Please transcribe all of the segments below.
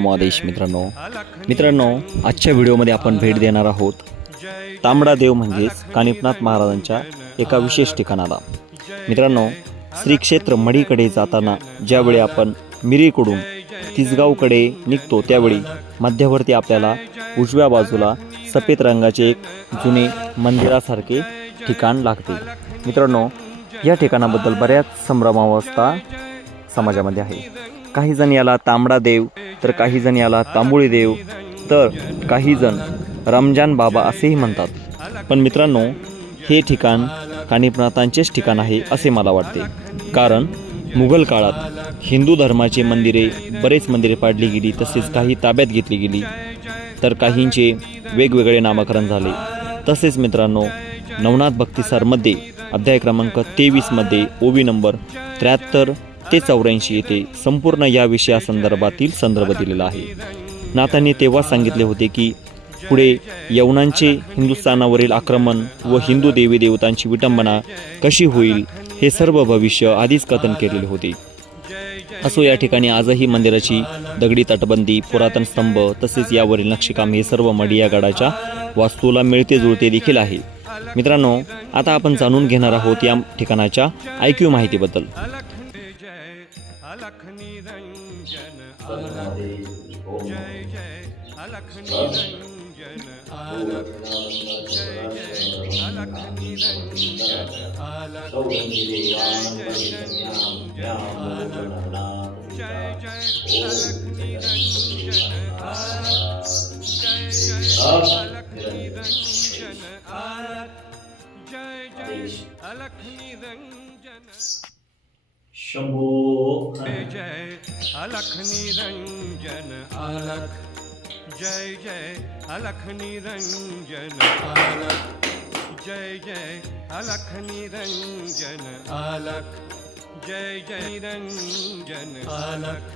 मोदेश मित्रांनो. मित्रांनो आजच्या व्हिडिओमध्ये आपण भेट देणार आहोत तांबडा देव म्हणजेच कानिपनाथ महाराजांच्या एका विशेष ठिकाणाला. मित्रांनो श्री क्षेत्र मढीकडे जाताना ज्यावेळी आपण मिरीकडून तिसगावकडे निघतो त्यावेळी मध्यवर्ती आपल्याला उजव्या बाजूला सफेद रंगाचे एक जुने मंदिरासारखे ठिकाण लागते. मित्रांनो या ठिकाणाबद्दल बऱ्याच संभ्रमावस्था समाजामध्ये आहे. काही जण याला तांबडा देव तर काही जण याला तांबुळी देव तर काही जण रमजान बाबा असेही म्हणतात. पण मित्रांनो हे ठिकाण कानिपनाथांचेच ठिकाण आहे असे मला वाटते. कारण मुघल काळात हिंदू धर्माचे मंदिरे बरेच मंदिरे पाडली गेली तसेच काही ताब्यात घेतली गेली. तर काहींचे वेगवेगळे नामकरण झाले. तसेच मित्रांनो नवनाथ भक्तिसारमध्ये अध्याय क्रमांक तेवीसमध्ये ओबी नंबर त्र्याहत्तर ते चौऱ्याऐंशी येथे संपूर्ण या विषयासंदर्भातील संदर्भ दिलेला आहे. नाथांनी तेव्हा सांगितले होते की पुढे यवनांचे हिंदुस्थानावरील आक्रमण व हिंदू देवी देवतांची विटंबना कशी होईल हे सर्व भविष्य आधीच कथन केलेले होते. असो या ठिकाणी आजही मंदिराची दगडी तटबंदी पुरातन स्तंभ तसेच यावरील नक्षीकाम हे सर्व मडिया गडाच्या वास्तूला मिळते जुळते देखील आहे. मित्रांनो आता आपण जाणून घेणार आहोत या ठिकाणाच्या ऐक्यू माहितीबद्दल. निरंजन अलख जय जय अलख निरंजन अलख जय जय अलख निरंजन अलख जय जय अलख निरंजन अलख जय जय अलख निरंजन अलख जय जय अलख निरंजन शंभो जय जय अलख निरंजन अलख। जय जय अलख निरंजन अलख। जय जय अलख निरंजन अलख। जय जय निरंजन अलख।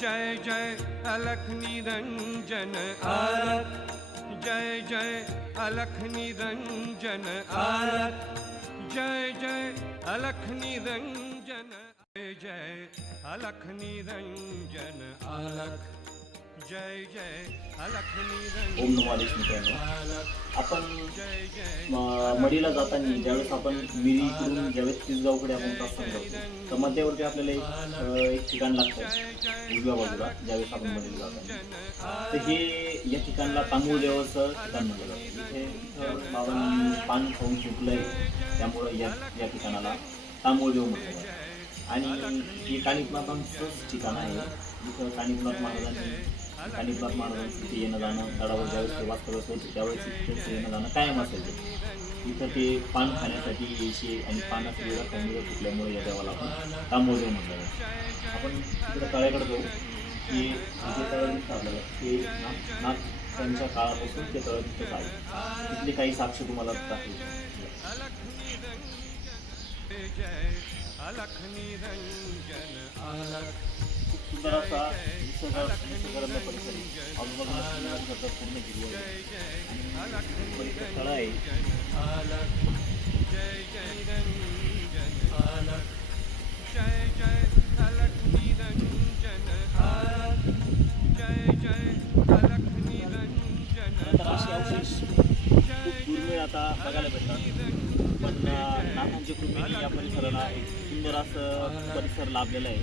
जय जय अलख निरंजन अलख। जय जय अलख निरंजन अलख। जय जय अलख निरंजन जय अलख निरंजन अलख। जय जय अलख निरंजन ओम नमो आदेश मित्रांनो। आपण मडीला जाताना ज्यावेळेस आपण मिरीकडून ज्यावेळेस तिसगावकडे आपण प्रस्थान करतो तर मध्यावरती आपल्याला एक एक ठिकाण लागतं उजव्या बाजूला ज्यावेळेस आपण मडीला जाताना तर हे या ठिकाणला तांबूळ देवाचं ठिकाण म्हटलं जातं. इथे इथं बाबांनी पान खाऊन सुटलंय त्यामुळं या या ठिकाणाला तांबूळ देव म्हटलं जातं. आणि हे कानिपनाथांचंच ठिकाण आहे. जिथं कानिपनाथ महाराजांनी कानिपनाथ महाराजांचं तिथे येणं जाणं तळावर ज्यावेळेस ते वास्तव्यास होते त्यावेळेस त्यांचं येणं जाणं कायम असायचं इथं ते पान खाण्यासाठी यायचे आणि पानाचं वेळा कमी फुटल्यामुळे या देवाला आपण तांबोळ देव म्हटलं आपण तिकडे तळ्याकडे जाऊ. की जे तळ दिसतं आपल्याला ते नाथ नाथ त्यांच्या काळापासून ते तळ तिथंच आहे. तिथली काही साक्ष तुम्हाला दाखवू जय जय अलख निरंजन अलख खूप सुंदर असा निसर्ग निसर्गरम्य परिसर आहे. आजूबाजूला सुंदर असं परिसर लाभलेलं आहे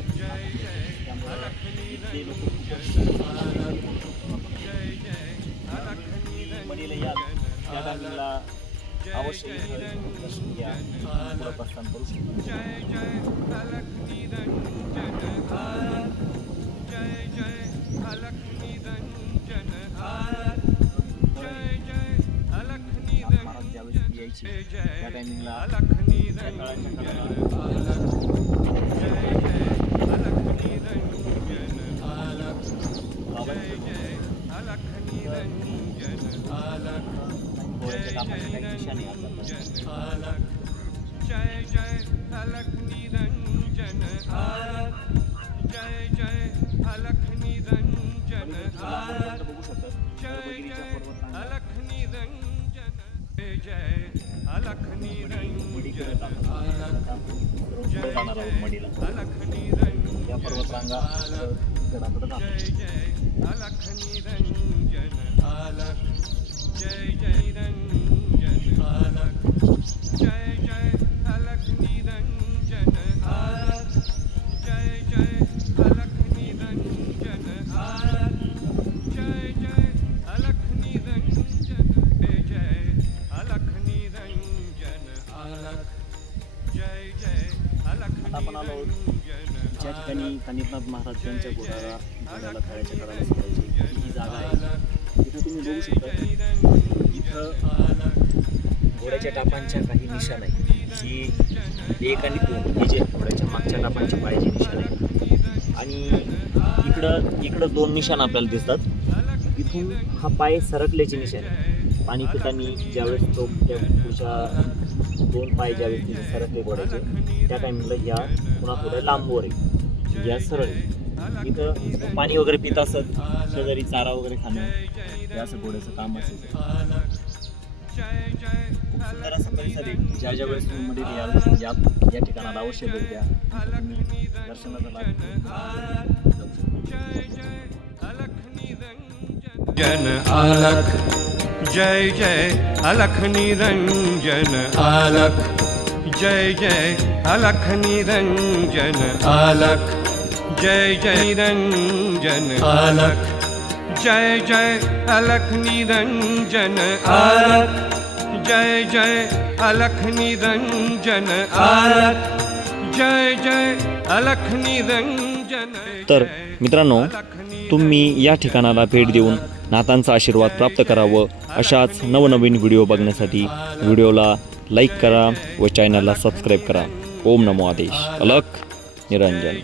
त्यामुळे इथले लोक जय या या गाडीला अवश्य दर्शन घ्या प्रस्थान करू शकता त्या टायमिंगला अलख त्या अलख जय जय अलख निरंजन जय जय जय अलख निरंजन जय जय पर्वतरांगा जय जय या पर्वतरांगा गडाकडे जातात जय जय कानिपनाथ महाराज यांच्या घोड्याला घोड्याला खायच्या करायला सोडायची ही जागा आहे. इथं तुम्ही बघू शकता इथं घोड्याच्या टापांच्या काही निशाण आहे ही एक आणि दोन हे जे घोड्याच्या मागच्या टापांच्या पायाचे निशाण आहे आणि इकडं इकडं दोन निशाण आपल्याला दिसतात. इथून हा पाय सरकल्याचे निशाण आहे पाणी ज्यावेळेस तो त्या पुढच्या दोन पाय ज्यावेळेस तिथे सरकले घोड्याचे त्या टायमिंगला या पुन्हा थोड्या लांबवर आहे या सरळ इथं पाणी वगैरे पित असत शेजारी चारा वगैरे खाणं हे असं घोड्याचं काम असायचं खूप सुंदर असं परिसर आहे. ज्या ज्या वेळेस तुम्ही मध्ये याल या या ठिकाणाला अवश्य भेट द्या. दर्शनाचा लाभ जन अलख जय जय अलख निरंजन अलख. जय जय अलख निरंजन। अलख। जय जय निरंजन। अलख। जय जय अलख निरंजन। अलख। जय जय अलख निरंजन। अलख। जय जय अलख निरंजन। तर मित्रांनो तुम्ही या ठिकाणाला भेट देऊन नातांचा आशीर्वाद प्राप्त करावं अशाच नवनवीन व्हिडिओ बघण्यासाठी व्हिडिओला लाईक करा व चॅनलला सबस्क्राईब करा। ओम नमो आदेश। अलख निरंजन।